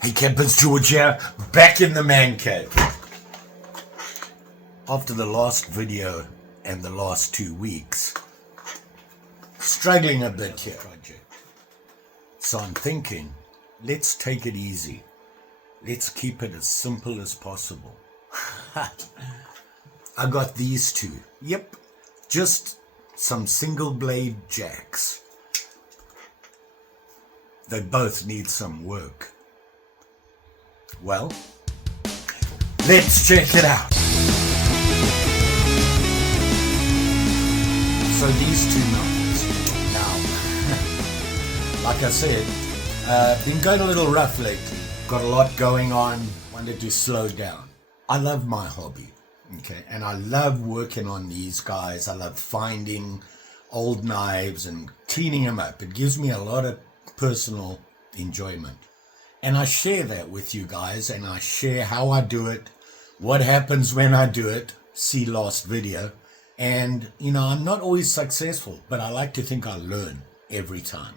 Hey campers, George here, back in the man cave. After the last video and the last 2 weeks, struggling a bit here. So I'm thinking, let's take it easy. Let's keep it as simple as possible. I got these two. Yep, just some single blade jacks. They both need some work. Well, let's check it out. So these two knives. Now, like I said, been going a little rough lately. Got a lot going on, wanted to slow down. I love my hobby, okay, and I love working on these guys. I love finding old knives and cleaning them up. It gives me a lot of personal enjoyment. And I share that with you guys, and I share how I do it, what happens when I do it, see last video. And, you know, I'm not always successful, but I like to think I learn every time.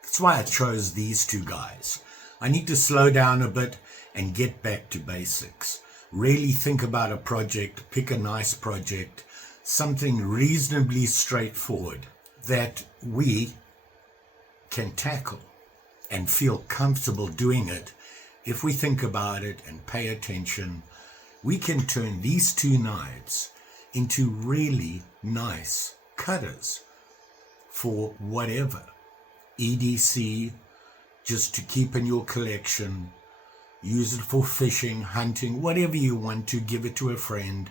That's why I chose these two guys. I need to slow down a bit and get back to basics. Really think about a project, pick a nice project, something reasonably straightforward that we can tackle and feel comfortable doing it. If we think about it and pay attention, we can turn these two knives into really nice cutters for whatever. EDC, just to keep in your collection, use it for fishing, hunting, whatever you want to, give it to a friend,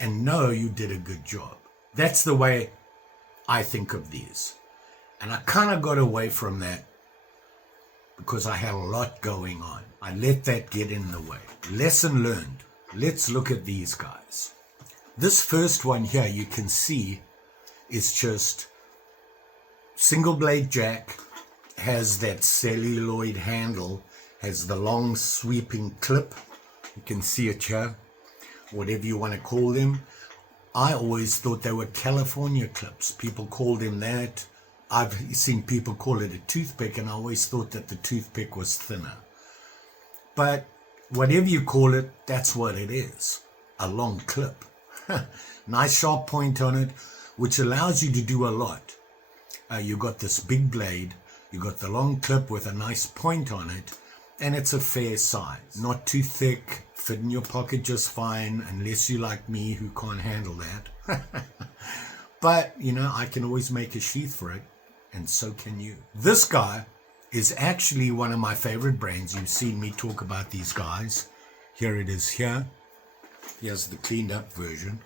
and know you did a good job. That's the way I think of these. And I kind of got away from that because I had a lot going on. I let that get in the way. Lesson learned. Let's look at these guys. This first one here, you can see, is just single blade jack, has that celluloid handle, has the long sweeping clip. You can see it here, whatever you want to call them. I always thought they were California clips. People called them that. I've seen people call it a toothpick, and I always thought that the toothpick was thinner. But whatever you call it, that's what it is. A long clip. Nice sharp point on it, which allows you to do a lot. You got this big blade, you got the long clip with a nice point on it, and it's a fair size. Not too thick, fit in your pocket just fine, unless you like me who can't handle that. But, you know, I can always make a sheath for it. And so can you. This guy is actually one of my favorite brands. You've seen me talk about these guys. Here it is here. Here's the cleaned up version.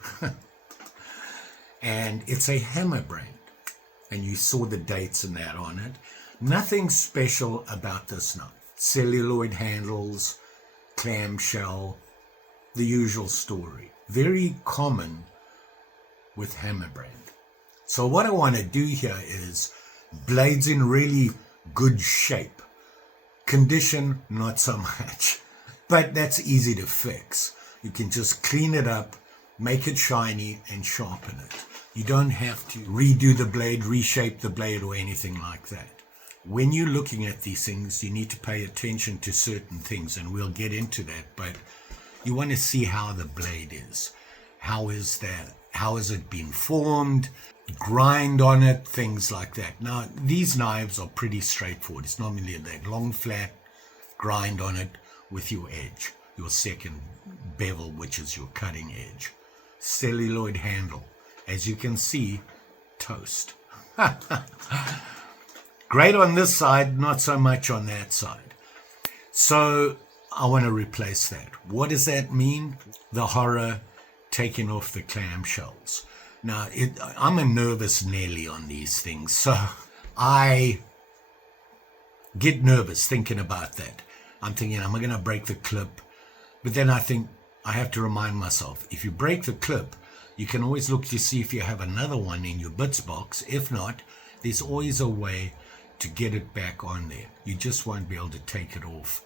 And it's a Hammer brand. And you saw the dates and that on it. Nothing special about this knife. Celluloid handles, clamshell, the usual story. Very common with Hammer brand. So what I want to do here is blades in really good shape. Condition, not so much. But that's easy to fix. You can just clean it up, make it shiny, and sharpen it. You don't have to redo the blade, reshape the blade, or anything like that. When you're looking at these things, you need to pay attention to certain things, and we'll get into that. But you want to see how the blade is. How is that? How has it been formed? Grind on it, things like that. Now, these knives are pretty straightforward. It's normally that long flat grind on it with your edge, your second bevel, which is your cutting edge. Celluloid handle. As you can see, toast. Great on this side, not so much on that side. So I want to replace that. What does that mean? The horror, taking off the clamshells. Now, I'm a nervous Nelly on these things, so I get nervous thinking about that. I'm thinking, am I going to break the clip? But then I think I have to remind myself, if you break the clip, you can always look to see if you have another one in your bits box. If not, there's always a way to get it back on there. You just won't be able to take it off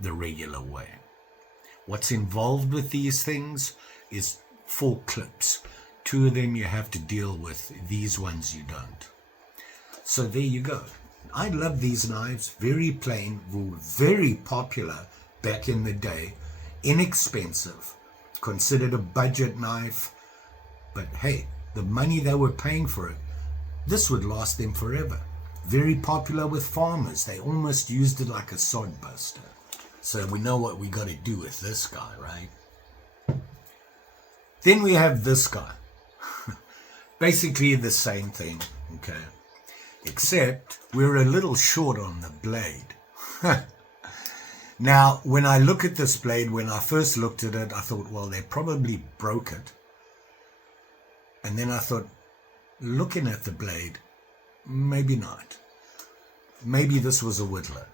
the regular way. What's involved with these things is 4 clips. 2 of them you have to deal with. These ones you don't. So there you go. I love these knives, very plain, were very popular back in the day, inexpensive, considered a budget knife, but hey, the money they were paying for it, this would last them forever. Very popular with farmers. They almost used it like a sod buster. So we know what we got to do with this guy, right? Then we have this guy. Basically the same thing, okay? Except we're a little short on the blade. Now, when I look at this blade, when I first looked at it, I thought, well, they probably broke it. And then I thought, looking at the blade, maybe not. Maybe this was a whittler.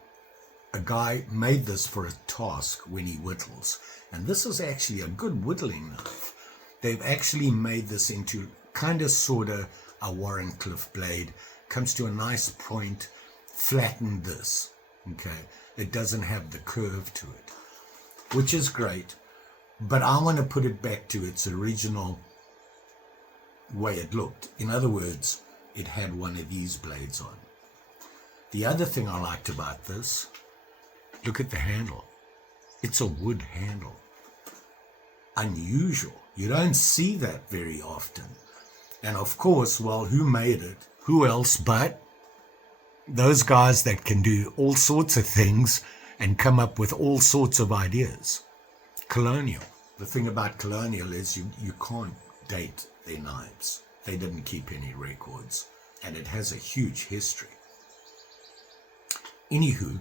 A guy made this for a task when he whittles. And this is actually a good whittling knife. They've actually made this into kind of sort of a Warrenclyffe blade. Comes to a nice point, flatten this, okay? It doesn't have the curve to it, which is great, but I want to put it back to its original way it looked. In other words, it had one of these blades on. The other thing I liked about this, look at the handle. It's a wood handle. Unusual. You don't see that very often. And of course, well, who made it? Who else but those guys that can do all sorts of things and come up with all sorts of ideas. Colonial. The thing about Colonial is you can't date their knives. They didn't keep any records. And it has a huge history. Anywho,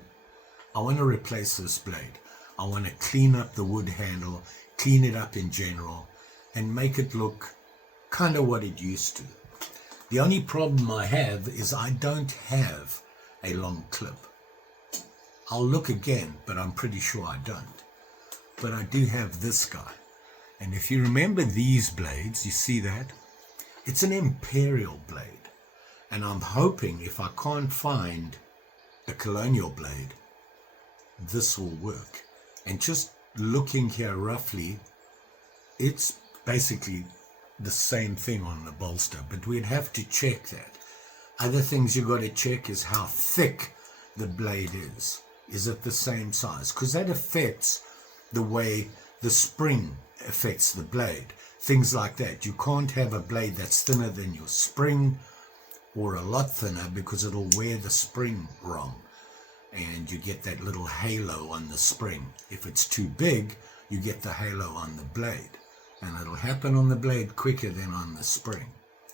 I want to replace this blade. I want to clean up the wood handle, clean it up in general, and make it look kind of what it used to. The only problem I have is I don't have a long clip. I'll look again, but I'm pretty sure I don't. But I do have this guy. And if you remember these blades, you see that? It's an Imperial blade. And I'm hoping if I can't find a Colonial blade, this will work. And just looking here roughly, it's basically the same thing on the bolster, but we'd have to check that. Other things you got to check is how thick the blade is. Is it the same size? Because that affects the way the spring affects the blade. Things like that. You can't have a blade that's thinner than your spring or a lot thinner because it'll wear the spring wrong. And you get that little halo on the spring. If it's too big, you get the halo on the blade. And it'll happen on the blade quicker than on the spring.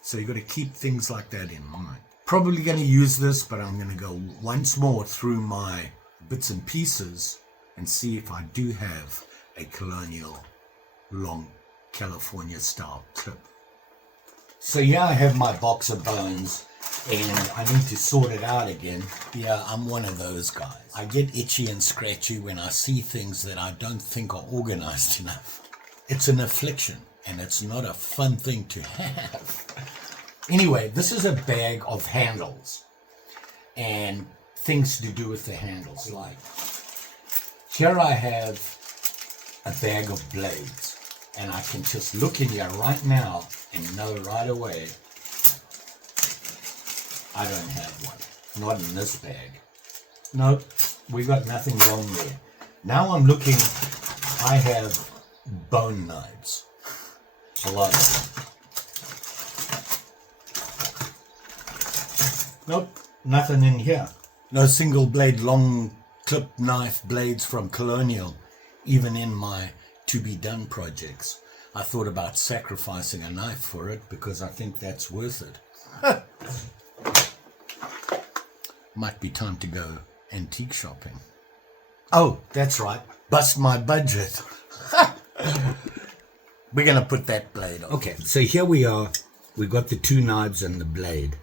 So you've got to keep things like that in mind. Probably going to use this, but I'm going to go once more through my bits and pieces and see if I do have a Colonial long California style clip. So yeah, I have my box of bones and I need to sort it out again. Yeah, I'm one of those guys. I get itchy and scratchy when I see things that I don't think are organized enough. It's an affliction, and it's not a fun thing to have. Anyway, this is a bag of handles and things to do with the handles. Like, here I have a bag of blades, and I can just look in here right now and know right away I don't have one. Not in this bag. Nope, we got nothing wrong there. Now I'm looking, I have bone knives. A lot of them. Nope, nothing in here. No single blade long clip knife blades from Colonial, even in my to be done projects. I thought about sacrificing a knife for it because I think that's worth it. Might be time to go antique shopping. Oh, that's right. Bust my budget. We're going to put that blade on. Okay, so here we are. We've got the two knives and the blade.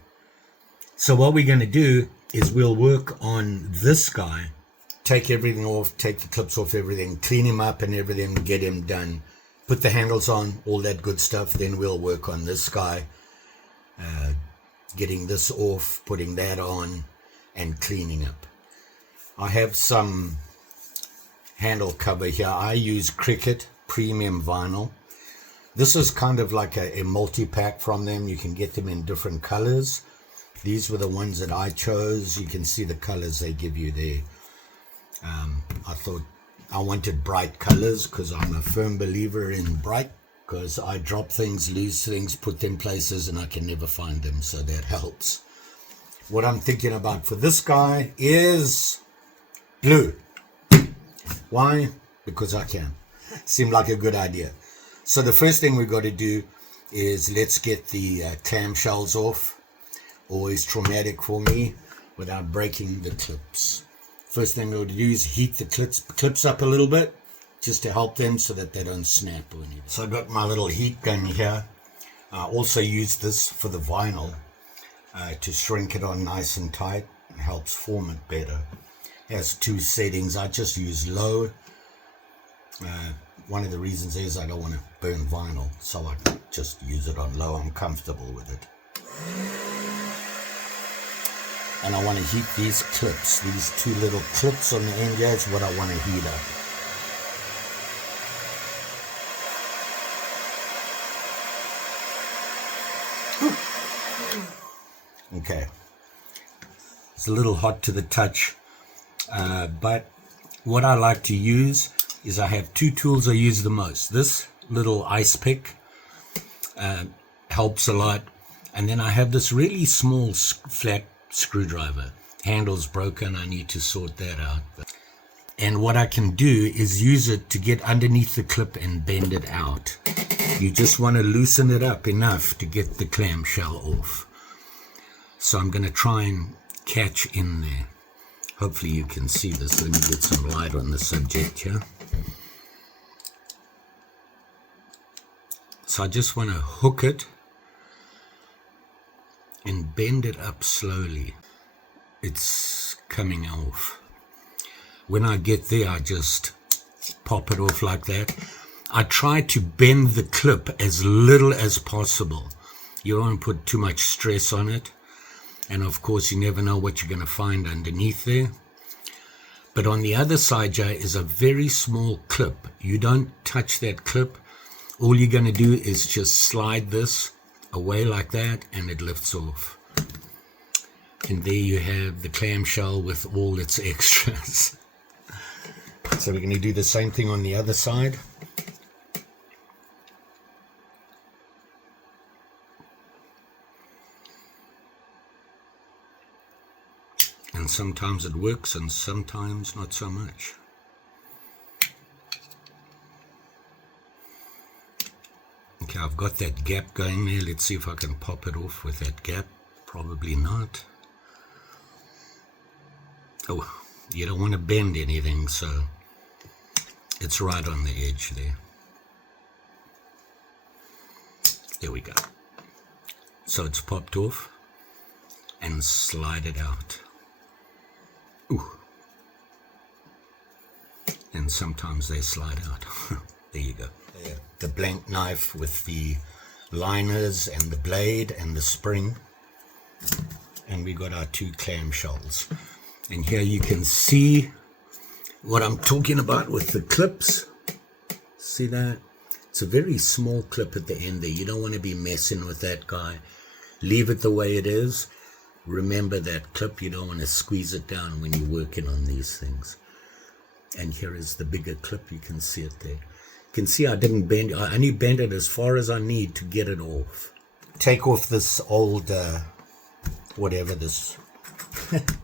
So what we're going to do is we'll work on this guy. Take everything off, take the clips off everything, clean him up and everything, get him done. Put the handles on, all that good stuff. Then we'll work on this guy. Getting this off, putting that on, and cleaning up. I have some handle cover here. I use Cricut premium vinyl. This is kind of like a multi-pack from them. You can get them in different colors. These were the ones that I chose. You can see the colors they give you there. I thought I wanted bright colors because I'm a firm believer in bright, because I drop things, lose things, put them places, and I can never find them, so that helps. What I'm thinking about for this guy is blue. Why? Because I can. Seemed like a good idea. So the first thing we've got to do is let's get the clamshells off. Always traumatic for me, without breaking the clips. First thing we'll do is heat the clips up a little bit, just to help them so that they don't snap or anything. So I got my little heat gun here. I also use this for the vinyl to shrink it on nice and tight. It helps form it better. It has 2 settings. I just use low. One of the reasons is I don't want to burn vinyl, so I can just use it on low. I'm comfortable with it. And I want to heat these clips. These 2 little clips on the end here is what I want to heat up. Okay. It's a little hot to the touch, but what I like to use is I have 2 tools I use the most. This little ice pick helps a lot, and then I have this really small flat screwdriver. Handle's broken, I need to sort that out. And what I can do is use it to get underneath the clip and bend it out. You just want to loosen it up enough to get the clamshell off. So I'm going to try and catch in there. Hopefully you can see this. Let me get some light on the subject here. So I just want to hook it and bend it up slowly. It's coming off. When I get there, I just pop it off like that. I try to bend the clip as little as possible. You don't want to put too much stress on it. And of course, you never know what you're going to find underneath there. But on the other side, Jay, is a very small clip. You don't touch that clip. All you're going to do is just slide this away like that, and it lifts off. And there you have the clamshell with all its extras. So we're going to do the same thing on the other side. And sometimes it works and sometimes not so much. Okay, I've got that gap going there. Let's see if I can pop it off with that gap. Probably not. Oh, you don't want to bend anything, so it's right on the edge there. There we go. So it's popped off and slide it out. Ooh. And sometimes they slide out. There you go. The blank knife with the liners and the blade and the spring. And we got our 2 clamshells. And here you can see what I'm talking about with the clips. See that? It's a very small clip at the end there. You don't want to be messing with that guy. Leave it the way it is. Remember that clip, you don't want to squeeze it down when you're working on these things. And here is the bigger clip, you can see it there. You can see I didn't bend, I only bent it as far as I need to get it off. Take off this old, whatever this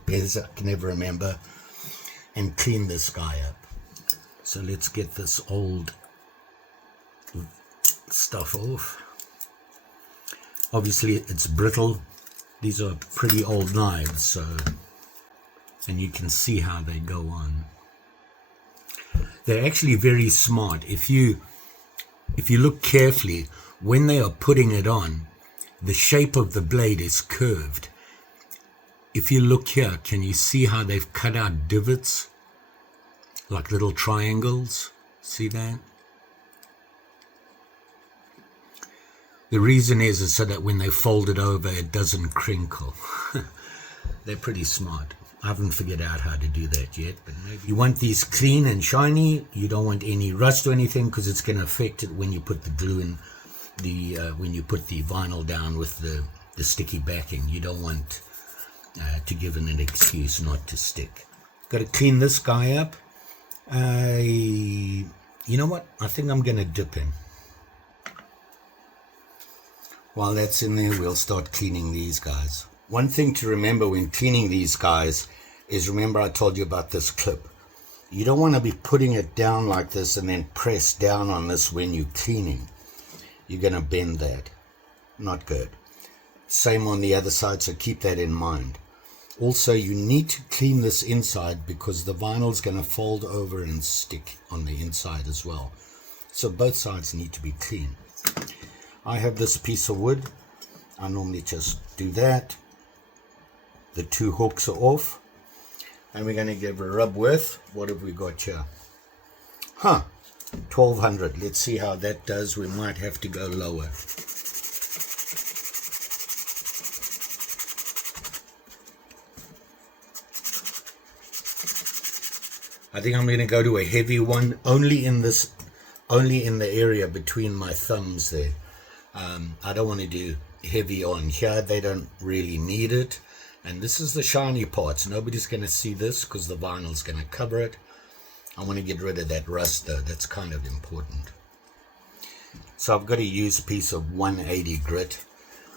is, I can never remember, and clean this guy up. So let's get this old stuff off. Obviously it's brittle. These are pretty old knives, so, and you can see how they go on. They're actually very smart. If you look carefully, when they are putting it on, the shape of the blade is curved. If you look here, can you see how they've cut out divots? Like little triangles. See that? The reason is so that when they fold it over, it doesn't crinkle. They're pretty smart. I haven't figured out how to do that yet, but maybe. You want these clean and shiny. You don't want any rust or anything, because it's going to affect it when you put the glue in, when you put the vinyl down with the the sticky backing. You don't want to give it an excuse not to stick. Got to clean this guy up. You know what? I think I'm going to dip him. While that's in there, we'll start cleaning these guys. One thing to remember when cleaning these guys is, remember I told you about this clip. You don't want to be putting it down like this and then press down on this when you're cleaning. You're going to bend that. Not good. Same on the other side, so keep that in mind. Also, you need to clean this inside because the vinyl is going to fold over and stick on the inside as well. So both sides need to be clean. I have this piece of wood. I normally just do that. The two hooks are off. And we're going to give a rub with, what have we got here? 1200. Let's see how that does. We might have to go lower. I think I'm going to go to a heavy one, only in the area between my thumbs there. I don't want to do heavy on here. They don't really need it. And this is the shiny parts. Nobody's going to see this because the vinyl's going to cover it. I want to get rid of that rust though. That's kind of important. So I've got to use a piece of 180 grit.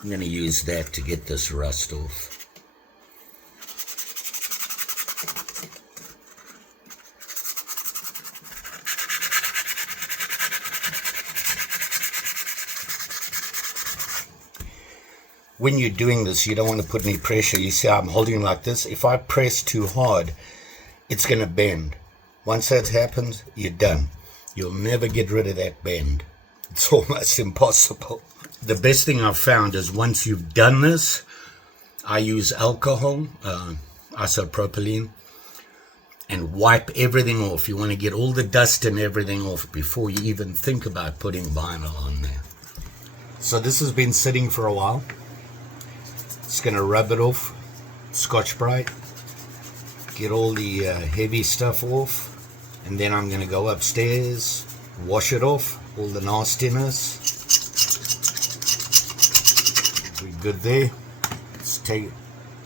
I'm going to use that to get this rust off. When you're doing this, you don't want to put any pressure. You see how I'm holding like this? If I press too hard, it's going to bend. Once that happens, you're done. You'll never get rid of that bend. It's almost impossible. The best thing I've found is once you've done this, I use alcohol, isopropylene, and wipe everything off. You want to get all the dust and everything off before you even think about putting vinyl on there. So this has been sitting for a while. Just going to rub it off, Scotch-Brite, get all the heavy stuff off, and then I'm going to go upstairs, wash it off, all the nastiness. We're good there. Let's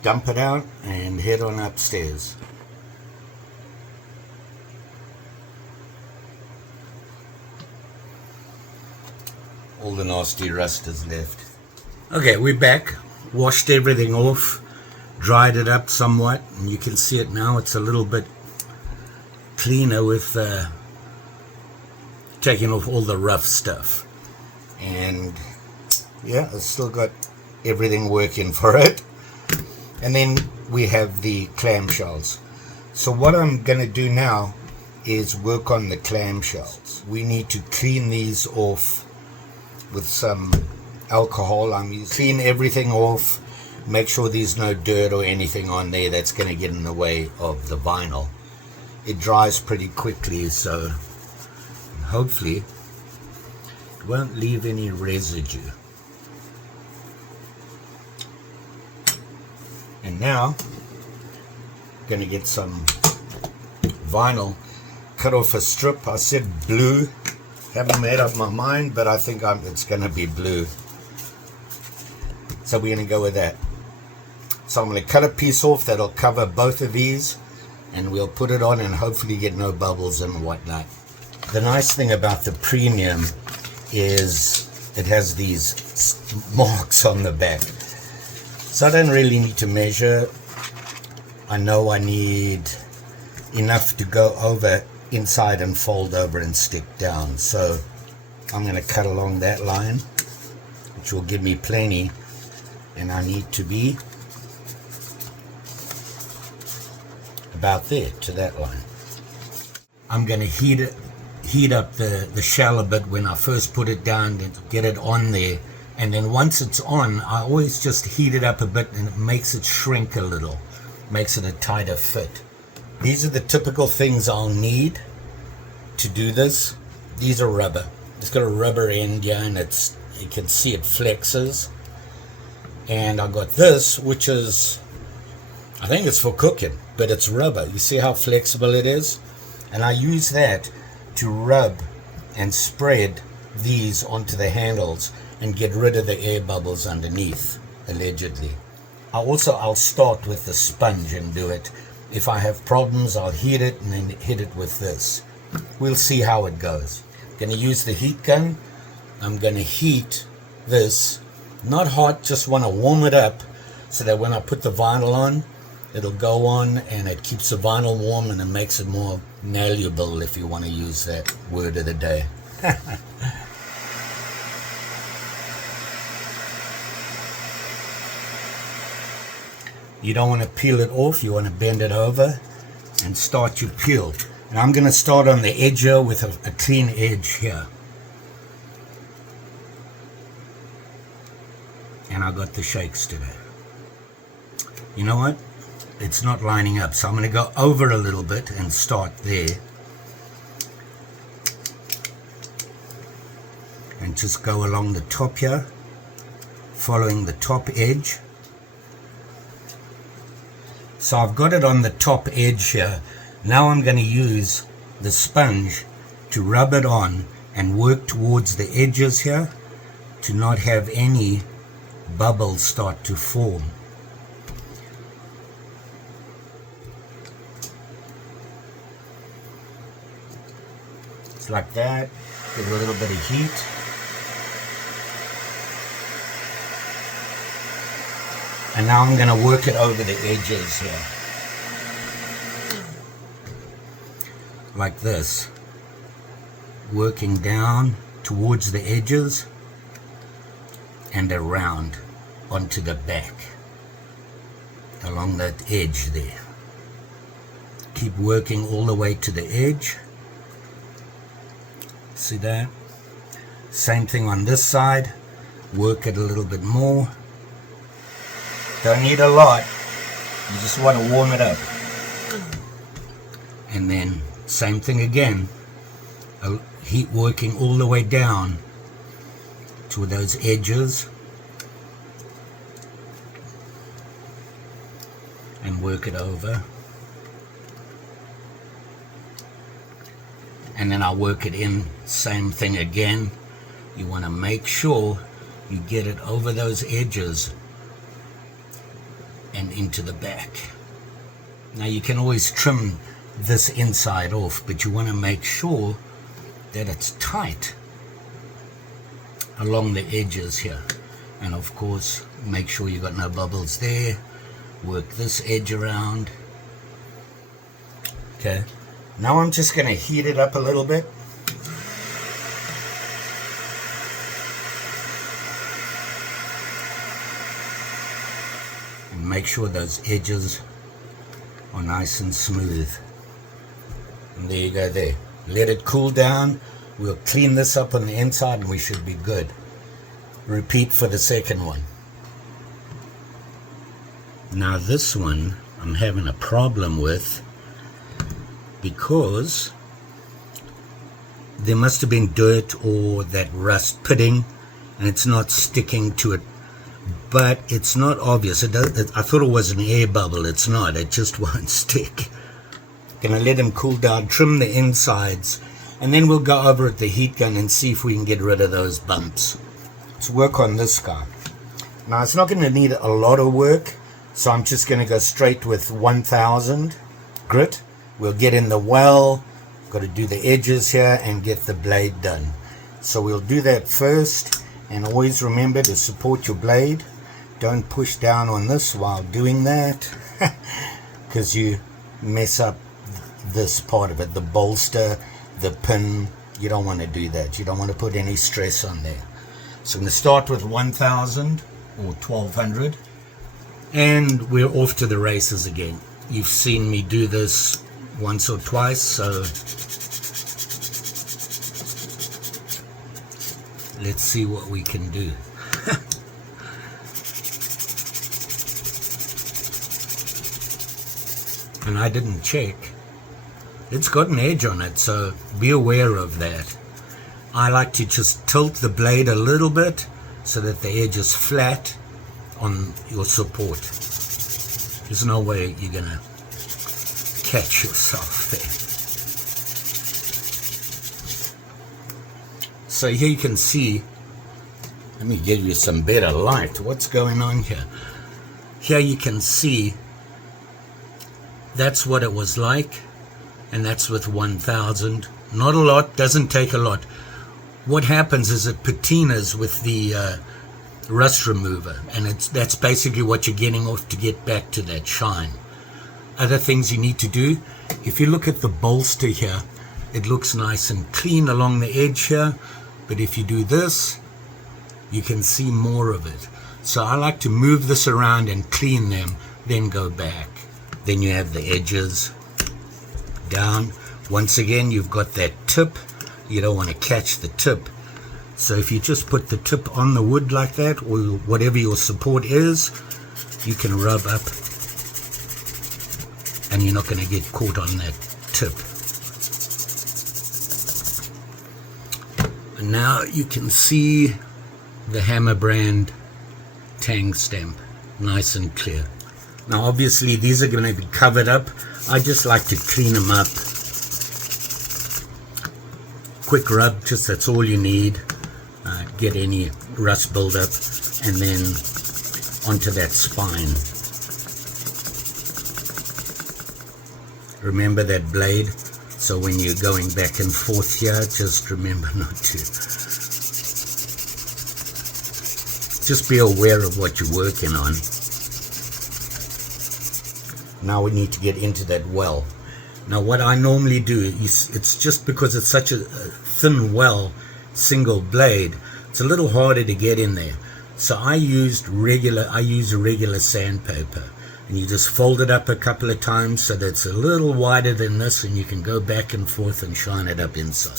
dump it out and head on upstairs. All the nasty rust is left. Okay, we're back. Washed everything off, dried it up somewhat, and you can see it now. It's a little bit cleaner with taking off all the rough stuff. And yeah, it's still got everything working for it. And then we have the clamshells. So what I'm going to do now is work on the clamshells. We need to clean these off with some alcohol. Clean everything off, make sure there's no dirt or anything on there that's going to get in the way of the vinyl. It dries pretty quickly, so hopefully it won't leave any residue. And now I'm going to get some vinyl, cut off a strip. I said blue, haven't made up my mind, but I think it's going to be blue. So we're going to go with that. So I'm going to cut a piece off that'll cover both of these, and we'll put it on and hopefully get no bubbles and whatnot. The nice thing about the premium is it has these marks on the back. So I don't really need to measure. I know I need enough to go over inside and fold over and stick down. So I'm going to cut along that line, which will give me plenty. And I need to be about there to that line. I'm going to heat up the shell a bit when I first put it down and get it on there. And then once it's on, I always just heat it up a bit, and it makes it shrink a little, makes it a tighter fit. These are the typical things I'll need to do this. These are rubber. It's got a rubber end here, and you can see it flexes. And I got this, which is, I think it's for cooking, but it's rubber. You see how flexible it is? And I use that to rub and spread these onto the handles and get rid of the air bubbles underneath. allegedly. I'll start with the sponge and do it. If I have problems, I'll heat it and then hit it with this. We'll see how it goes. I'm going to use the heat gun. I'm going to heat this, not hot, just want to warm it up so that when I put the vinyl on, it'll go on and it keeps the vinyl warm and it makes it more malleable, if you want to use that word of the day. You don't want to peel it off, you want to bend it over and start your peel. And I'm going to start on the edge here with a clean edge here. And I got the shakes today. You know what? It's not lining up, so I'm going to go over a little bit and start there. And just go along the top here, following the top edge. So I've got it on the top edge here. Now I'm going to use the sponge to rub it on and work towards the edges here to not have any bubbles start to form. It's like that. Give it a little bit of heat. And now I'm going to work it over the edges here. Like this. Working down towards the edges and around onto the back. Along that edge there. Keep working all the way to the edge. See that? Same thing on this side. Work it a little bit more. Don't need a lot, you just want to warm it up. And then same thing again, heat working all the way down to those edges and work it over. And then I'll work it in, same thing again. You want to make sure you get it over those edges and into the back. Now you can always trim this inside off, but you want to make sure that it's tight along the edges here. And of course, make sure you got no bubbles there. Work this edge around. Okay, now I'm just going to heat it up a little bit. Make sure those edges are nice and smooth. And there you go there. Let it cool down. We'll clean this up on the inside and we should be good. Repeat for the second one. Now this one I'm having a problem with because there must have been dirt or that rust pitting and it's not sticking to it. But it's not obvious. I thought it was an air bubble. It's not. It just won't stick. Gonna let them cool down, trim the insides, and then we'll go over at the heat gun and see if we can get rid of those bumps. Let's work on this guy. Now it's not going to need a lot of work, so I'm just going to go straight with 1000 grit. We'll get in the well. Got to do the edges here and get the blade done. So we'll do that first. And always remember to support your blade. Don't push down on this while doing that, because you mess up this part of it, the bolster, the pin. You don't want to do that. You don't want to put any stress on there. So I'm going to start with 1000 or 1200, and we're off to the races again. You've seen me do this once or twice, so let's see what we can do. And I didn't check. It's got an edge on it, so be aware of that. I like to just tilt the blade a little bit so that the edge is flat on your support. There's no way you're gonna catch yourself there. So here you can see Let me give you some better light. What's going on here? Here you can see that's what it was like, and that's with 1000. Not a lot, doesn't take a lot. What happens is it patinas with the rust remover, and that's basically what you're getting off to get back to that shine. Other things you need to do, if you look at the bolster here, it looks nice and clean along the edge here, but if you do this, you can see more of it. So I like to move this around and clean them, then go back. Then you have the edges down. Once again, you've got that tip. You don't want to catch the tip. So if you just put the tip on the wood like that, or whatever your support is, you can rub up and you're not going to get caught on that tip. And now you can see the Hammer brand tang stamp, nice and clear. Now obviously these are going to be covered up. I just like to clean them up. Quick rub, just that's all you need. Get any rust buildup, and then onto that spine. Remember that blade, so when you're going back and forth here, just remember not to. Just be aware of what you're working on. Now we need to get into that well. Now what I normally do is, it's just because it's such a thin well, single blade, it's a little harder to get in there. So I use a regular sandpaper, and you just fold it up a couple of times so that it's a little wider than this, and you can go back and forth and shine it up inside.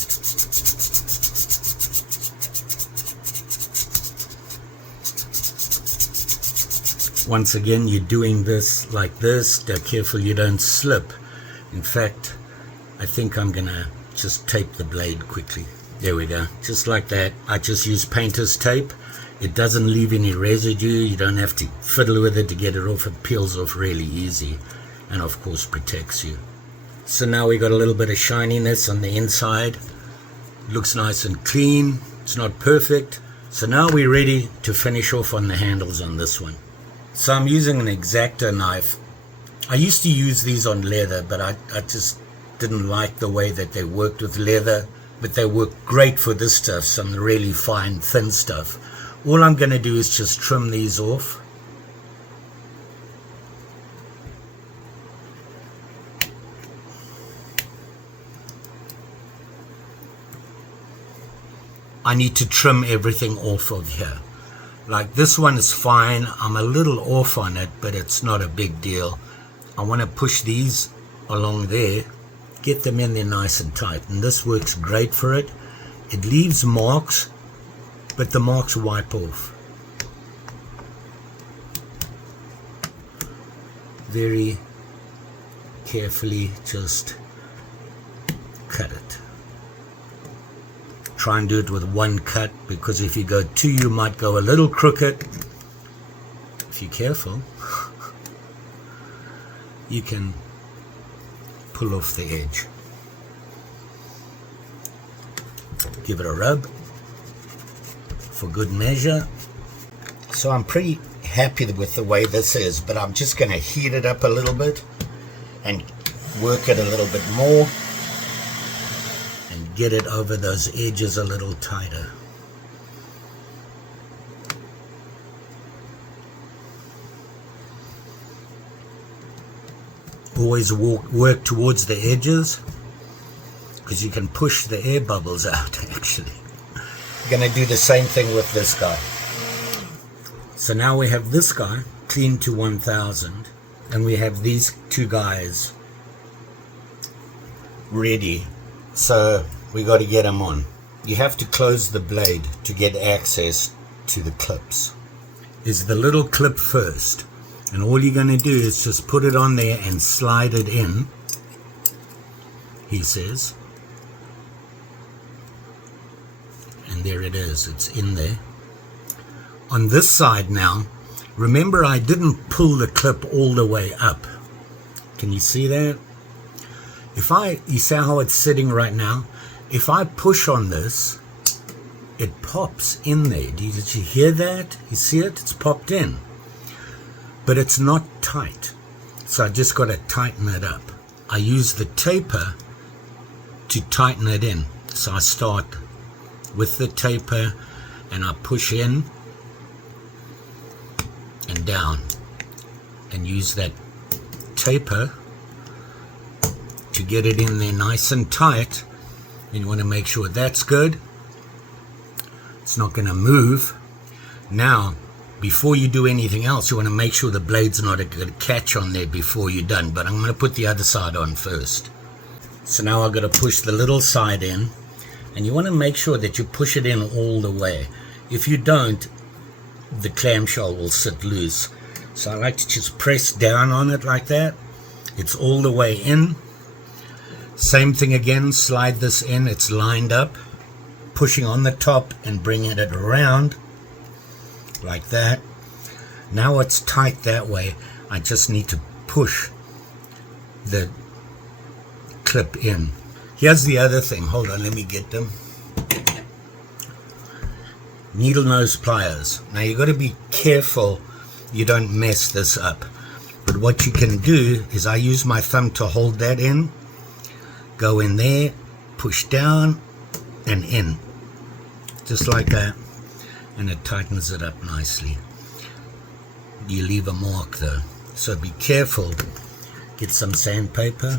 Once again, you're doing this like this. Be careful you don't slip. In fact, I think I'm gonna just tape the blade quickly. There we go, just like that. I just use painter's tape. It doesn't leave any residue. You don't have to fiddle with it to get it off. It peels off really easy, and of course protects you. So now we got a little bit of shininess on the inside. Looks nice and clean. It's not perfect. So now we're ready to finish off on the handles on this one. So I'm using an X-Acto knife. I used to use these on leather, but I just didn't like the way that they worked with leather. But they work great for this stuff, some really fine, thin stuff. All I'm going to do is just trim these off. I need to trim everything off of here. Like this one is fine. I'm a little off on it, but it's not a big deal. I want to push these along there, get them in there nice and tight, and this works great for it. It leaves marks, but the marks wipe off. Very carefully just cut it. Try and do it with one cut, because if you go two, you might go a little crooked. If you're careful, you can pull off the edge. Give it a rub for good measure. So I'm pretty happy with the way this is, but I'm just going to heat it up a little bit and work it a little bit more and get it over those edges a little tighter. Always work towards the edges, because you can push the air bubbles out actually. I'm going to do the same thing with this guy. So now we have this guy cleaned to 1000, and we have these two guys ready. So we got to get them on. You have to close the blade to get access to the clips. Is the little clip first. And all you're going to do is just put it on there and slide it in, he says. And there it is, it's in there. On this side now, remember I didn't pull the clip all the way up. Can you see that? You see how it's sitting right now? If I push on this, it pops in there. Did you hear that? You see it? It's popped in. But it's not tight. So I just got to tighten it up. I use the taper to tighten it in. So I start with the taper and I push in and down and use that taper to get it in there nice and tight. And you want to make sure that's good. It's not going to move. Now, before you do anything else, you want to make sure the blade's not going to catch on there before you're done. But I'm going to put the other side on first. So now I've got to push the little side in. And you want to make sure that you push it in all the way. If you don't, the clamshell will sit loose. So I like to just press down on it like that. It's all the way in. Same thing again, slide this in, it's lined up. Pushing on the top and bringing it around like that. Now it's tight that way. I just need to push the clip in. Here's the other thing. Hold on, let me get them. Needle nose pliers. Now you got to be careful you don't mess this up. But what you can do is I use my thumb to hold that in. Go in there, push down and in. Just like that. And it tightens it up nicely. You leave a mark though. So be careful. Get some sandpaper.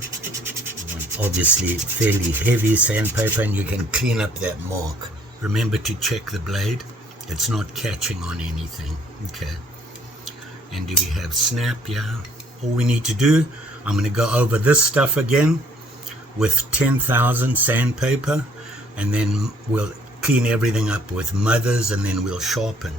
Obviously fairly heavy sandpaper, and you can clean up that mark. Remember to check the blade. It's not catching on anything. Okay. And do we have snap? Yeah. All we need to do, I'm going to go over this stuff again with 10,000 sandpaper, and then we'll clean everything up with mothers, and then we'll sharpen.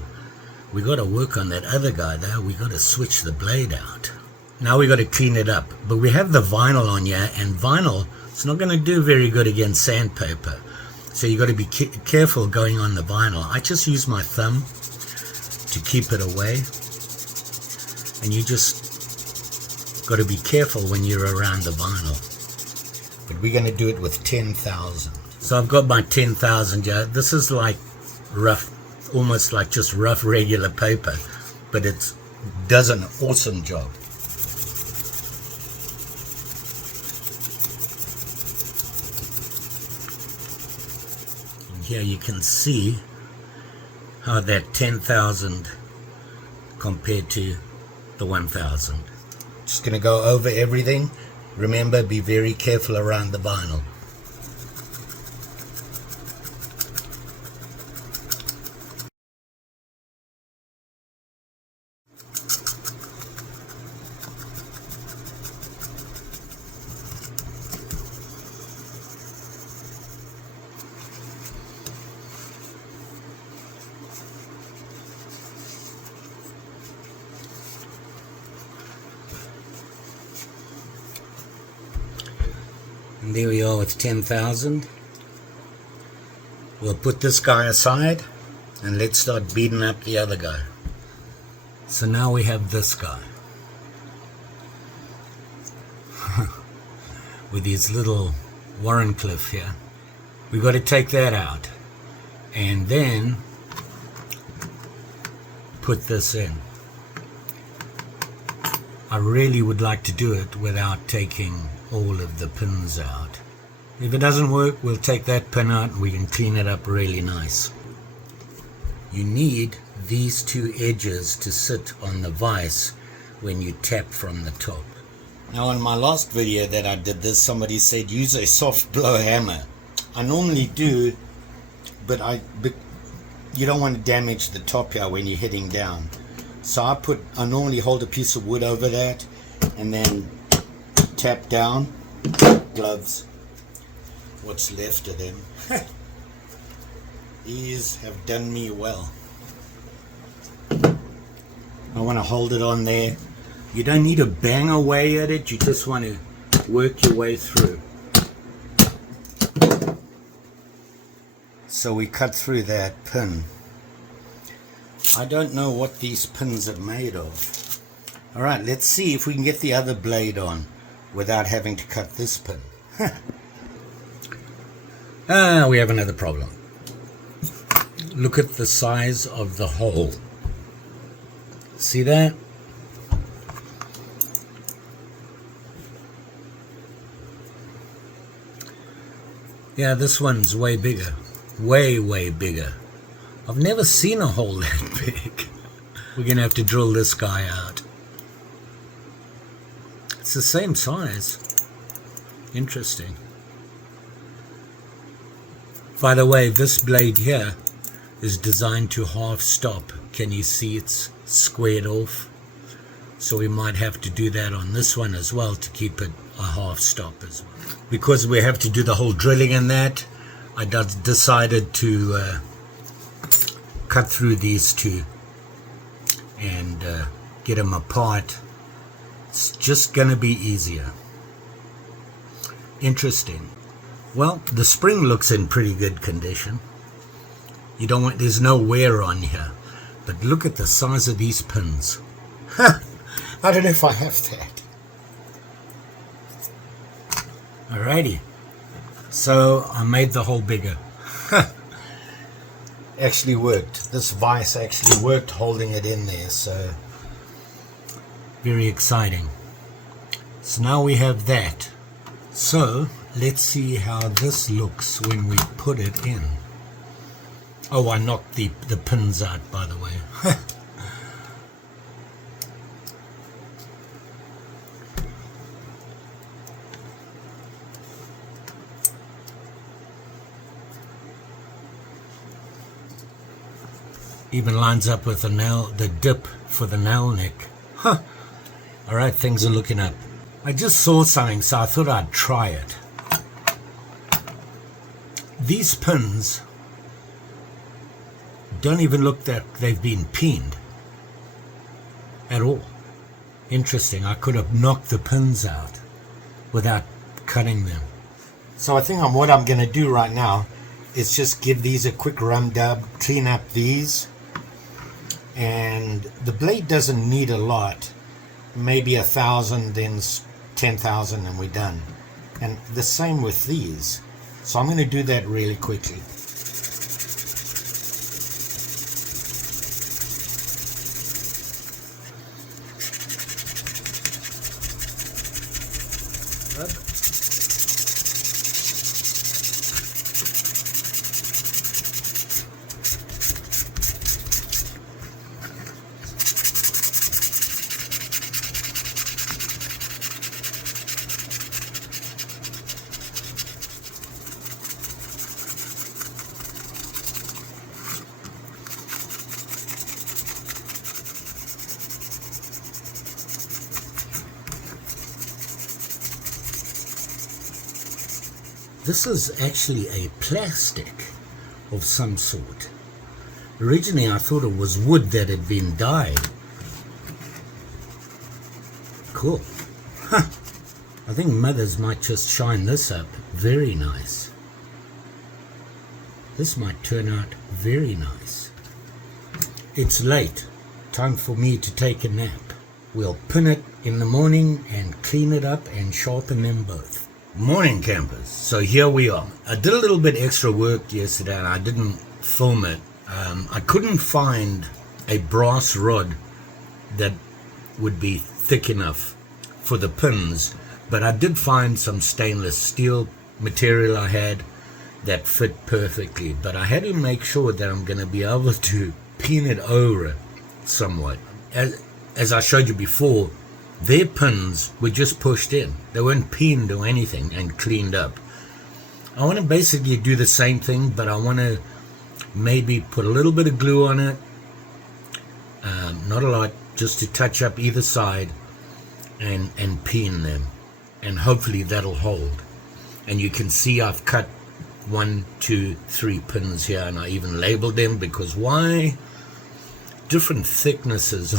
We got to work on that other guy though. We got to switch the blade out. Now we got to clean it up. But we have the vinyl on here, and vinyl, it's not going to do very good against sandpaper. So you got to be careful going on the vinyl. I just use my thumb to keep it away. And you just got to be careful when you're around the vinyl. But we're going to do it with 10,000. So I've got my 10,000 here. This is like rough, almost like just rough regular paper, but it does an awesome job. And here you can see how that 10,000 compared to the 1,000. Just going to go over everything. Remember, be very careful around the vinyl. And there we are with 10,000. We'll put this guy aside and let's start beating up the other guy. So now we have this guy with his little Warrenclyffe here. We got to take that out and then put this in. I really would like to do it without taking all of the pins out. If it doesn't work, we'll take that pin out and we can clean it up really nice. You need these two edges to sit on the vise when you tap from the top. Now in my last video that I did this, somebody said use a soft blow hammer. I normally do, but you don't want to damage the top here when you're hitting down. So I normally hold a piece of wood over that and then tap down. Gloves, what's left of them. These have done me well. I want to hold it on there. You don't need to bang away at it, you just want to work your way through. So we cut through that pin. I don't know what these pins are made of. Alright, let's see if we can get the other blade on without having to cut this pin. We have another problem. Look at the size of the hole. See that? Yeah, this one's way bigger. Way bigger. I've never seen a hole that big. We're going to have to drill this guy out. It's the same size. Interesting. By the way, this blade here is designed to half stop. Can you see it's squared off? So we might have to do that on this one as well to keep it a half stop as well. Because we have to do the whole drilling in that, I decided to cut through these two and get them apart. It's just going to be easier. Interesting. Well, the spring looks in pretty good condition. You don't want, there's no wear on here. But look at the size of these pins. I don't know if I have that. Alrighty. So I made the hole bigger. Actually worked. This vise actually worked holding it in there. So very exciting. So now we have that. So let's see how this looks when we put it in. Oh, I knocked the pins out, by the way. Even lines up with the dip for the nail neck. Huh. Alright, things are looking up. I just saw something, so I thought I'd try it. These pins don't even look that they've been peened at all. Interesting. I could have knocked the pins out without cutting them. So I think what I'm going to do right now is just give these a quick run dub, clean up these, and the blade doesn't need a lot. Maybe 1,000, then 10,000, and we're done. And the same with these. So I'm going to do that really quickly. This is actually a plastic of some sort. Originally I thought it was wood that had been dyed. Cool. Huh. I think mothers might just shine this up. Very nice. This might turn out very nice. It's late. Time for me to take a nap. We'll pin it in the morning and clean it up and sharpen them both. Morning campers, so here we are. I did a little bit extra work yesterday and I didn't film it. I couldn't find a brass rod that would be thick enough for the pins, but I did find some stainless steel material I had that fit perfectly, but I had to make sure that I'm going to be able to pin it over somewhat. As I showed you before, their pins were just pushed in. They weren't pinned or anything and cleaned up. I want to basically do the same thing, but I want to maybe put a little bit of glue on it. Not a lot, just to touch up either side and pin them. And hopefully that'll hold. And you can see I've cut 1, 2, 3 pins here, and I even labeled them because why? Different thicknesses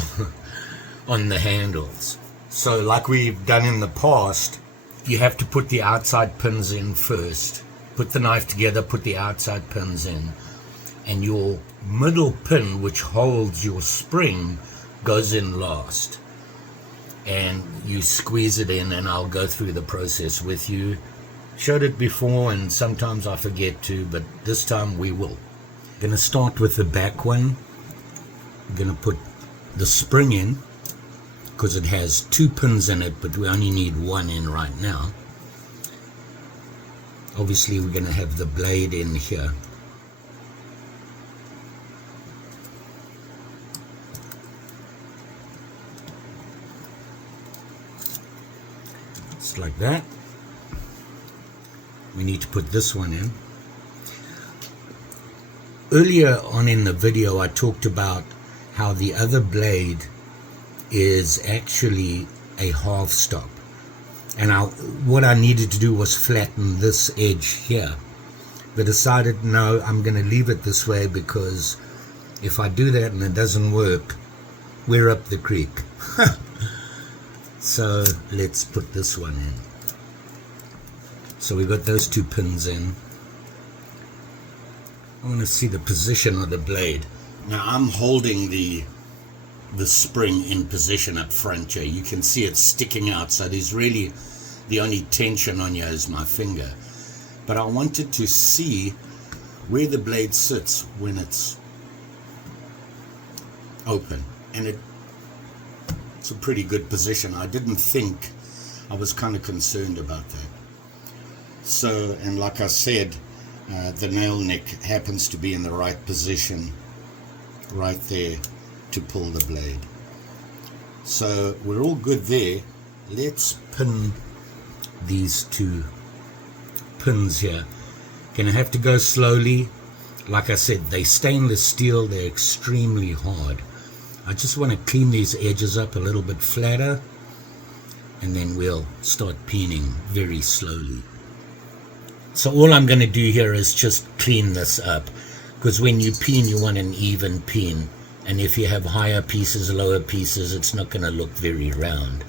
on the handles. So like we've done in the past, you have to put the outside pins in first. Put the knife together, put the outside pins in, and your middle pin, which holds your spring, goes in last. And you squeeze it in, and I'll go through the process with you. Showed it before, and sometimes I forget to, but this time we will. I'm going to start with the back one. I'm going to put the spring in because it has 2 pins in it, but we only need 1 in right now. Obviously we're going to have the blade in here. Just like that. We need to put this one in. Earlier on in the video I talked about how the other blade is actually a half stop, and what I needed to do was flatten this edge here, but decided no, I'm going to leave it this way, because if I do that and it doesn't work, we're up the creek. So let's put this one in. So we've got those 2 pins in. I want to see the position of the blade. Now I'm holding the spring in position up front here. You can see it sticking out, so there's really the only tension on here is my finger. But I wanted to see where the blade sits when it's open, and it's a pretty good position. I didn't think, I was kind of concerned about that. So, and like I said, the nail neck happens to be in the right position right there to pull the blade. So we're all good there. Let's pin these 2 pins here. Gonna have to go slowly. Like I said, they stainless steel, they're extremely hard. I just want to clean these edges up a little bit flatter, and then we'll start pinning very slowly. So all I'm going to do here is just clean this up, because when you pin, you want an even pin, and if you have higher pieces, lower pieces, it's not going to look very round.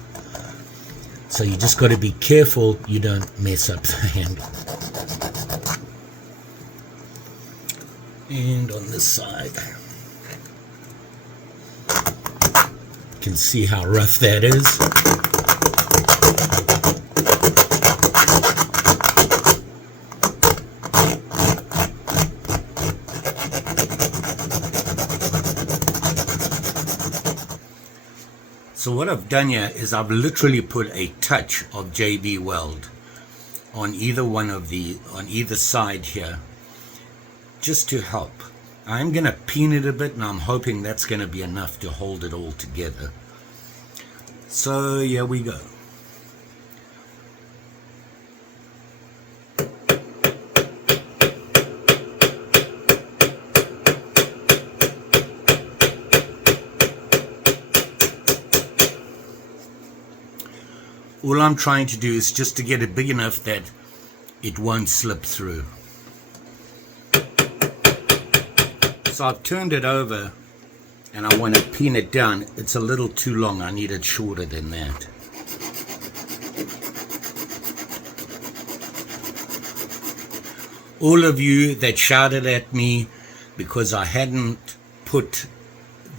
So you just got to be careful you don't mess up the handle. And on this side, you can see how rough that is. So what I've done here is I've literally put a touch of JB Weld on either side here, just to help. I'm going to pin it a bit, and I'm hoping that's going to be enough to hold it all together. So here we go. All I'm trying to do is just to get it big enough that it won't slip through. So I've turned it over and I want to pin it down. It's a little too long. I need it shorter than that. All of you that shouted at me because I hadn't put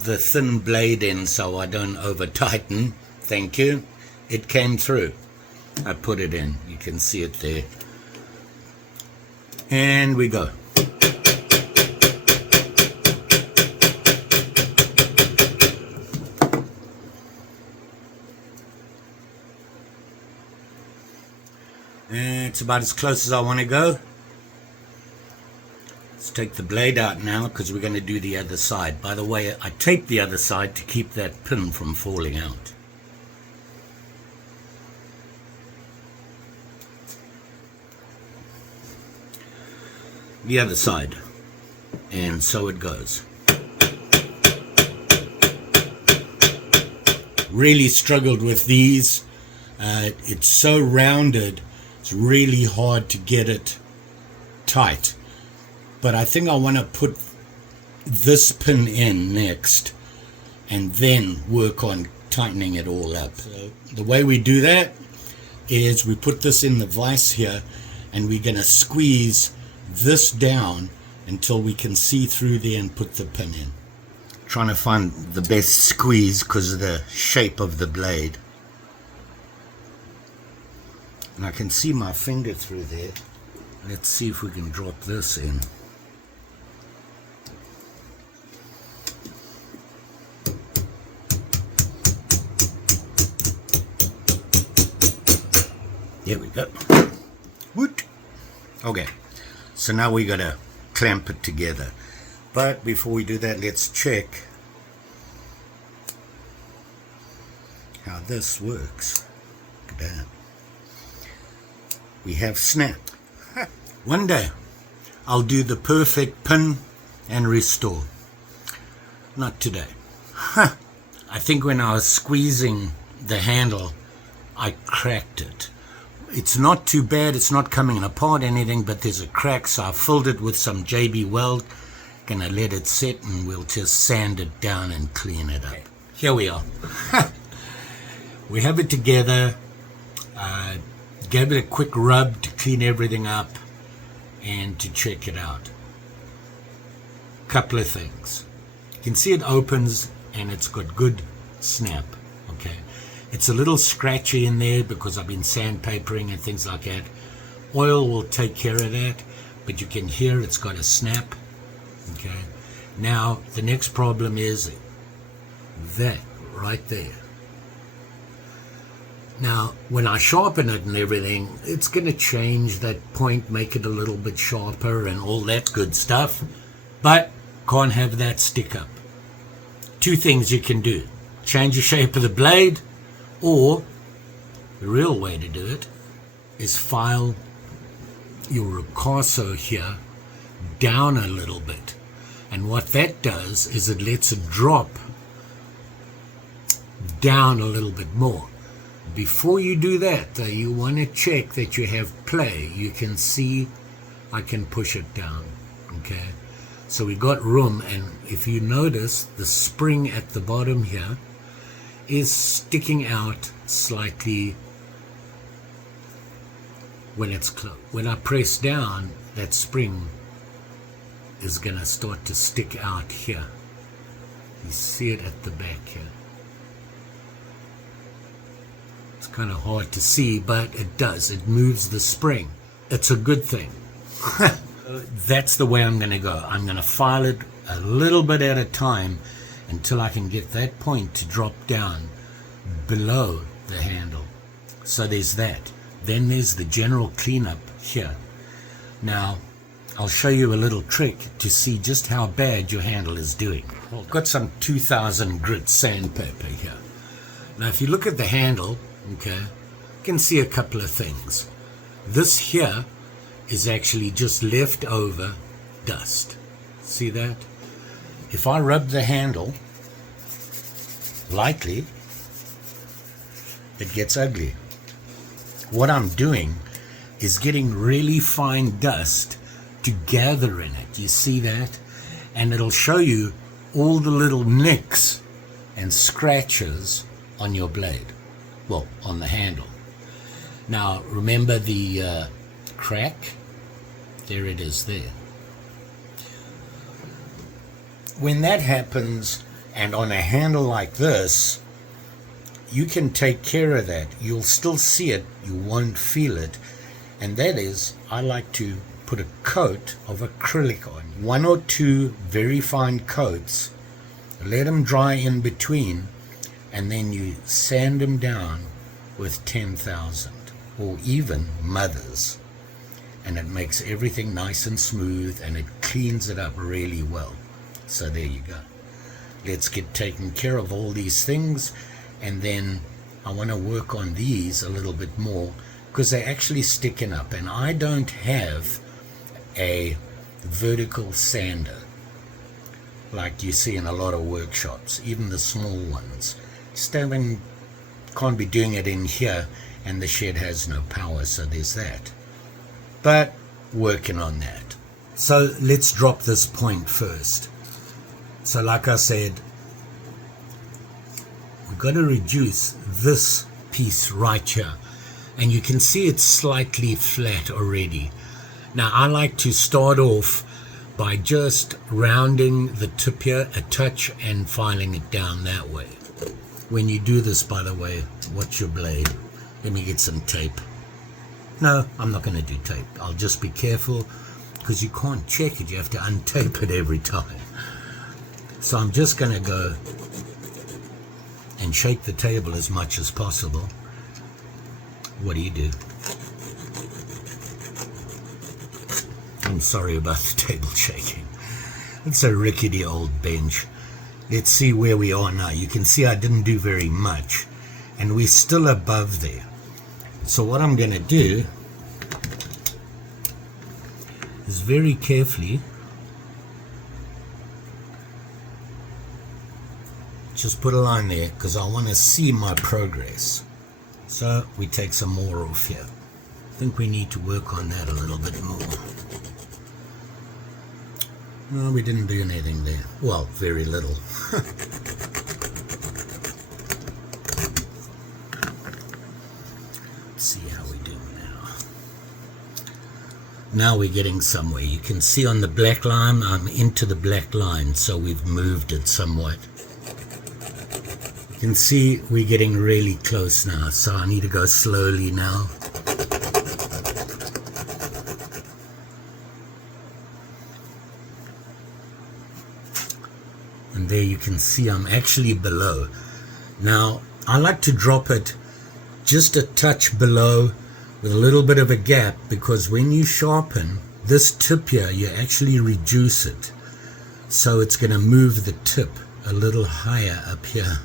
the thin blade in so I don't over tighten, thank you. It came through. I put it in. You can see it there. And we go. And it's about as close as I want to go. Let's take the blade out now because we're going to do the other side. By the way, I taped the other side to keep that pin from falling out. The other side, and so it goes. Really struggled with these. It's so rounded, it's really hard to get it tight, but I think I want to put this pin in next and then work on tightening it all up. So the way we do that is we put this in the vise here, and we're going to squeeze this down until we can see through there and put the pin in. Trying to find the best squeeze because of the shape of the blade. And I can see my finger through there. Let's see if we can drop this in. There we go. Woot. Okay, so now we gotta clamp it together. But before we do that, let's check how this works. Look at that. We have snap. One day I'll do the perfect pin and restore. Not today. I think when I was squeezing the handle, I cracked it. It's not too bad, it's not coming apart or anything, but there's a crack, so I filled it with some JB Weld. Gonna let it sit and we'll just sand it down and clean it up. Here we are. We have it together. Gave it a quick rub to clean everything up and to check it out. Couple of things. You can see it opens and it's got good snap. Okay, it's a little scratchy in there because I've been sandpapering and things like that. Oil will take care of that, but you can hear it's got a snap. Okay, now the next problem is that right there. Now, when I sharpen it and everything, it's going to change that point, make it a little bit sharper and all that good stuff, but can't have that stick up. Two things you can do. Change the shape of the blade, or the real way to do it is file your ricasso here down a little bit. And what that does is it lets it drop down a little bit more. Before you do that, though, you want to check that you have play. You can see I can push it down. Okay, so we got room, and if you notice, the spring at the bottom here is sticking out slightly when it's closed. When I press down, that spring is going to start to stick out here. You see it at the back here. Kind of hard to see, but it does. It moves the spring. It's a good thing. That's the way I'm going to go. I'm going to file it a little bit at a time until I can get that point to drop down below the handle. So there's that. Then there's the general cleanup here. Now I'll show you a little trick to see just how bad your handle is doing. I've got some 2000 grit sandpaper here. Now if you look at the handle, okay, you can see a couple of things. This here is actually just leftover dust. See that? If I rub the handle lightly, it gets ugly. What I'm doing is getting really fine dust to gather in it. You see that? And it'll show you all the little nicks and scratches on your blade. Well, on the handle. Now, remember the crack? There it is there. When that happens, and on a handle like this, you can take care of that. You'll still see it, you won't feel it. And that is, I like to put a coat of acrylic on. 1 or 2 very fine coats, let them dry in between, and then you sand them down with 10,000 or even mothers, and it makes everything nice and smooth and it cleans it up really well. So there you go. Let's get taken care of all these things, and then I want to work on these a little bit more because they're actually sticking up, and I don't have a vertical sander like you see in a lot of workshops, even the small ones. Sterling can't be doing it in here, and the shed has no power, so there's that. But working on that. So let's drop this point first. So like I said, we've got to reduce this piece right here, and you can see it's slightly flat already. Now I like to start off by just rounding the tip here a touch and filing it down that way. When you do this, by the way, watch your blade. Let me get some tape. No, I'm not going to do tape. I'll just be careful because you can't check it. You have to untape it every time. So I'm just going to go and shake the table as much as possible. What do you do? I'm sorry about the table shaking. It's a rickety old bench. Let's see where we are now. You can see I didn't do very much, and we're still above there. So what I'm going to do is very carefully just put a line there, because I want to see my progress. So we take some more off here. I think we need to work on that a little bit more. No, we didn't do anything there. Well, very little. Let's see how we do now. Now we're getting somewhere. You can see on the black line, I'm into the black line, so we've moved it somewhat. You can see we're getting really close now, so I need to go slowly now. And there you can see I'm actually below. Now, I like to drop it just a touch below with a little bit of a gap, because when you sharpen this tip here, you actually reduce it. So it's going to move the tip a little higher up here.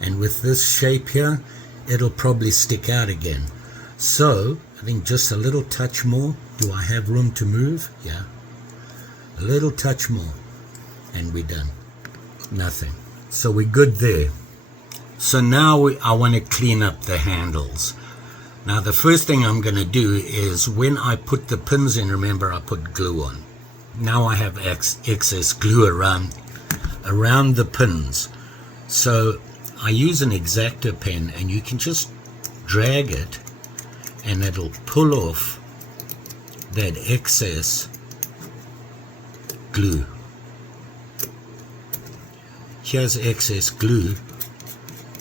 And with this shape here, it'll probably stick out again. So, I think just a little touch more. Do I have room to move? Yeah. A little touch more. And we're done. Nothing. So we're good there. So now I want to clean up the handles. Now the first thing I'm going to do is, when I put the pins in, remember I put glue on. Now I have excess glue around the pins. So I use an X-Acto pen, and you can just drag it and it'll pull off that excess glue. Here's excess glue.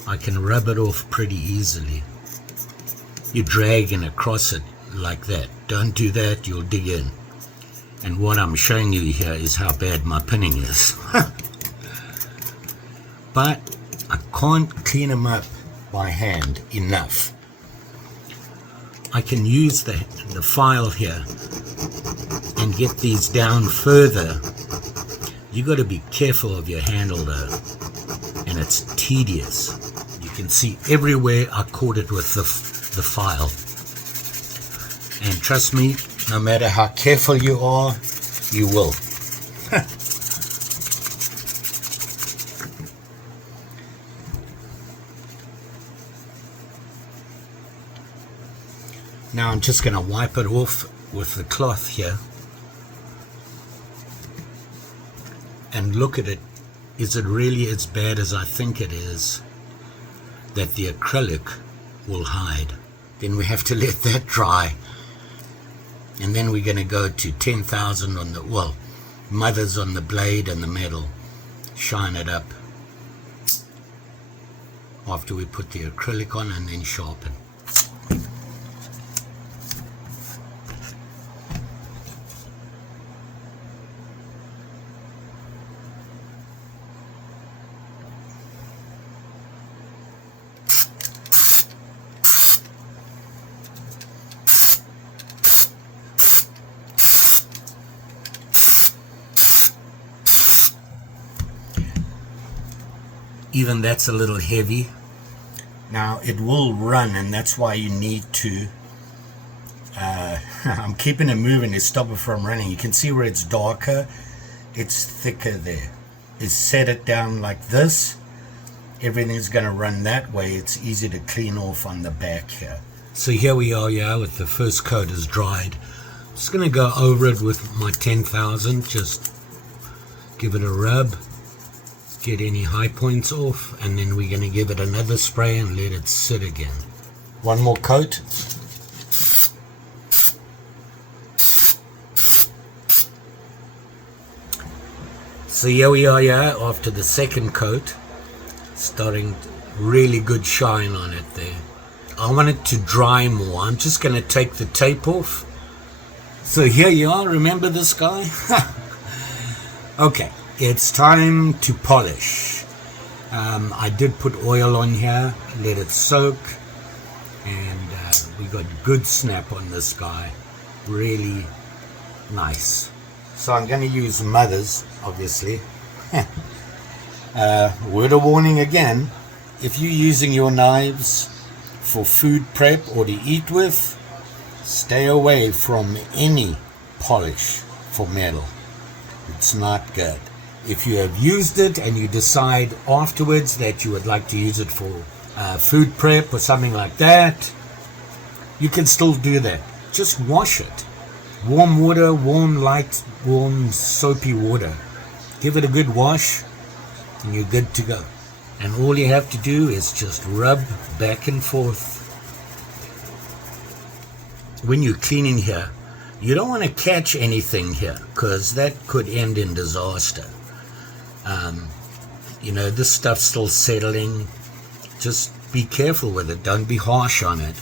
I can rub it off pretty easily. You're dragging across it like that. Don't do that, you'll dig in. And what I'm showing you here is how bad my pinning is. But I can't clean them up by hand enough. I can use the file here and get these down further. You got to be careful of your handle though, and it's tedious. You can see everywhere I caught it with the file. And trust me, no matter how careful you are, you will. Now I'm just going to wipe it off with the cloth here. And look at it. Is it really as bad as I think it is? That the acrylic will hide. Then we have to let that dry. And then we're going to go to 10,000 on the, well, mothers on the blade and the metal. Shine it up. After we put the acrylic on, and then sharpen. Even that's a little heavy. Now it will run, and that's why you need to I'm keeping it moving to stop it from running. You can see where it's darker, it's thicker there. Is set it down like this, everything's going to run that way. It's easy to clean off on the back here. So here we are, yeah, with the first coat is dried. I'm just going to go over it with my 10,000, just give it a rub, get any high points off, and then we're going to give it another spray and let it sit again. One more coat. So here we are, yeah, after the second coat, starting really good shine on it there. I want it to dry more. I'm just going to take the tape off. So here you are, remember this guy? Okay. It's time to polish. I did put oil on here, let it soak. and we got good snap on this guy, really nice. So I'm going to use mothers, obviously. Word of warning again, if you're using your knives for food prep or to eat with, stay away from any polish for metal. It's not good. If you have used it and you decide afterwards that you would like to use it for food prep or something like that, you can still do that. Just wash it. Warm water, light, warm soapy water. Give it a good wash and you're good to go. And all you have to do is just rub back and forth. When you're cleaning here, you don't want to catch anything here because that could end in disaster. This stuff's still settling. Just be careful with it. Don't be harsh on it.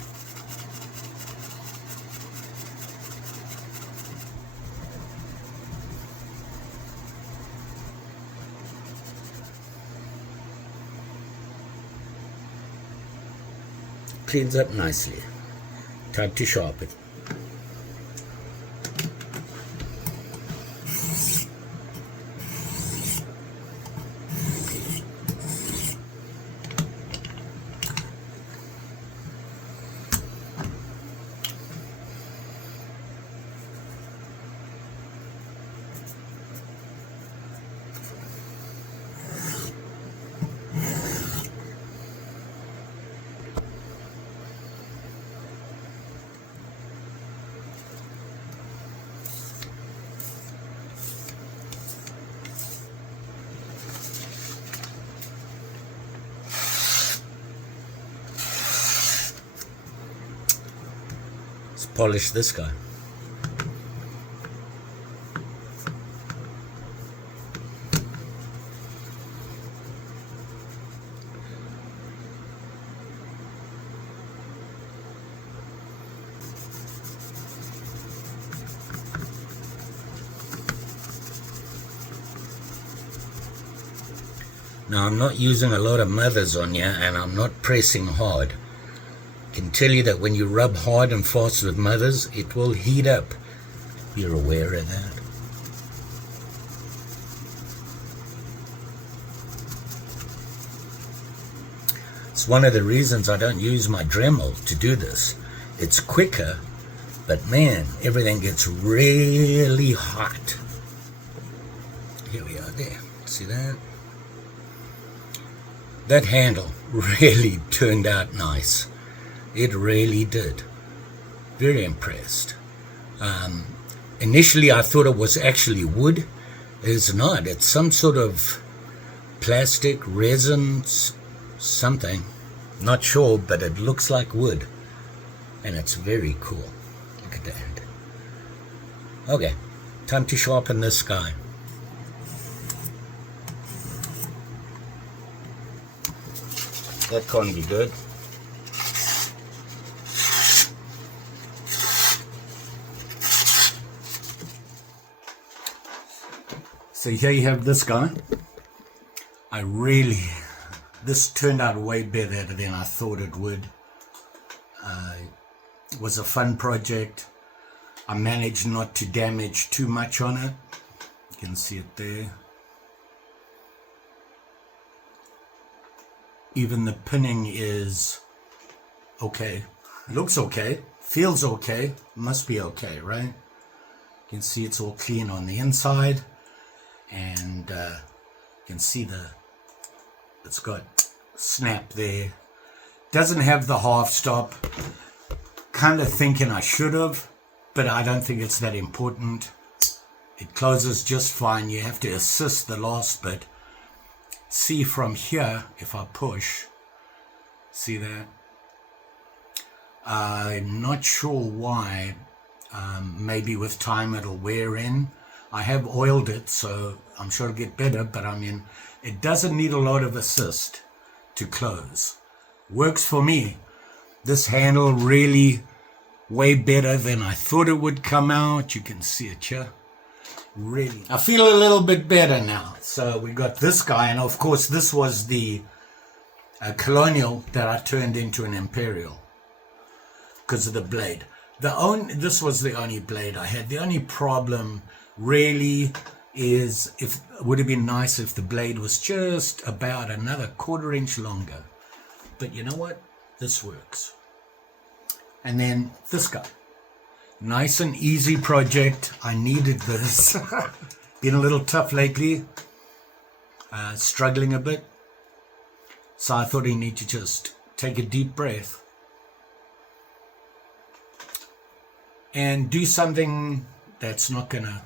Cleans up nicely. Time to sharpen. Polish this guy. Now I'm not using a lot of mothers on here and I'm not pressing hard. Can tell you that when you rub hard and fast with mothers, it will heat up. You're aware of that. It's one of the reasons I don't use my Dremel to do this. It's quicker, but man, everything gets really hot. Here we are there. See that? That handle really turned out nice. It really did. Very impressed. Initially I thought it was actually wood. It's not. It's some sort of plastic, resin, something. Not sure, but it looks like wood. And it's very cool. Look at that. Okay, time to sharpen this guy. That can't be good. So here you have this guy. This turned out way better than I thought it would. It was a fun project. I managed not to damage too much on it. You can see it there. Even the pinning is okay. Looks okay. Feels okay. Must be okay, right? You can see it's all clean on the inside. And you can see it's got snap there. Doesn't have the half stop. Kind of thinking I should have, but I don't think it's that important. It closes just fine. You have to assist the last bit. See from here, if I push, see that? I'm not sure why. Maybe with time it'll wear in. I have oiled it, so I'm sure it'll get better, but I mean, it doesn't need a lot of assist to close. Works for me. This handle really way better than I thought it would come out. You can see it here. Really. I feel a little bit better now. So we got this guy, and of course this was the Colonial that I turned into an Imperial. because of the blade. This was the only blade I had. The only problem really is would have been nice if the blade was just about another 1/4 inch longer. But you know what? This works. And then this guy. Nice and easy project. I needed this. Been a little tough lately. Struggling a bit. So I thought I need to just take a deep breath and do something that's not gonna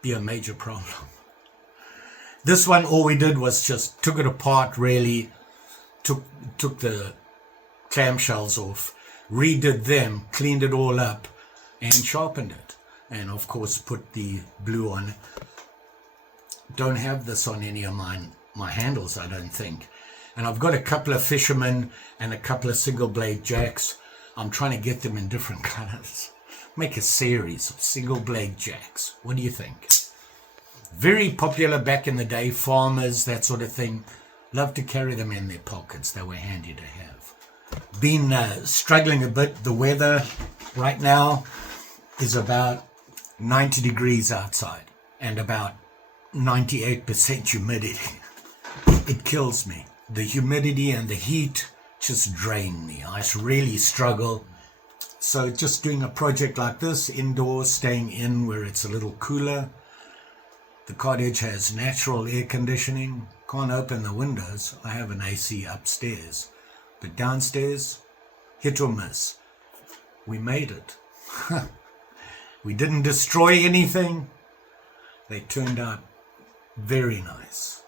be a major problem. This one, all we did was just took it apart, really took the clamshells off, redid them, cleaned it all up and sharpened it, and of course put the blue on it. Don't have this on any of my handles, I don't think. And I've got a couple of fishermen and a couple of single blade jacks. I'm trying to get them in different colors. Make a series of single blade jacks. What do you think? Very popular back in the day. Farmers, that sort of thing, loved to carry them in their pockets. They were handy to have. Been struggling a bit. The weather right now is about 90 degrees outside and about 98% humidity. It kills me. The humidity and the heat just drain me. I really struggle. So just doing a project like this, indoors, staying in where it's a little cooler. The cottage has natural air conditioning. Can't open the windows. I have an AC upstairs. But downstairs, hit or miss. We made it. We didn't destroy anything. They turned out very nice.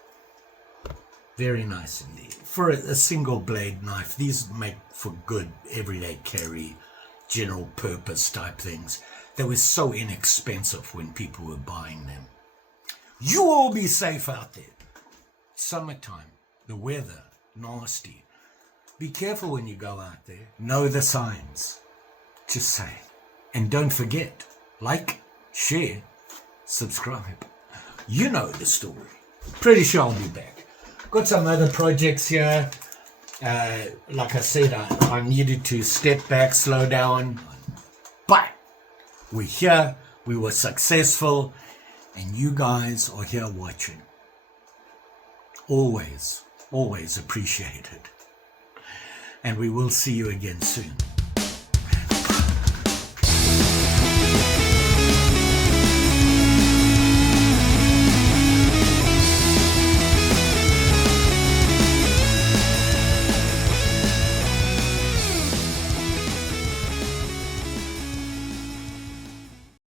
Very nice indeed. For a single blade knife, these make for good everyday carry, general purpose type things. They were so inexpensive when people were buying them. You all be safe out there. Summertime, the weather, nasty. Be careful when you go out there. Know the signs. Just say. And don't forget, like, share, subscribe. You know the story. Pretty sure I'll be back. Got some other projects here. Like I said, I needed to step back, slow down. But we're here. We were successful. And you guys are here watching. Always, always appreciated. And we will see you again soon.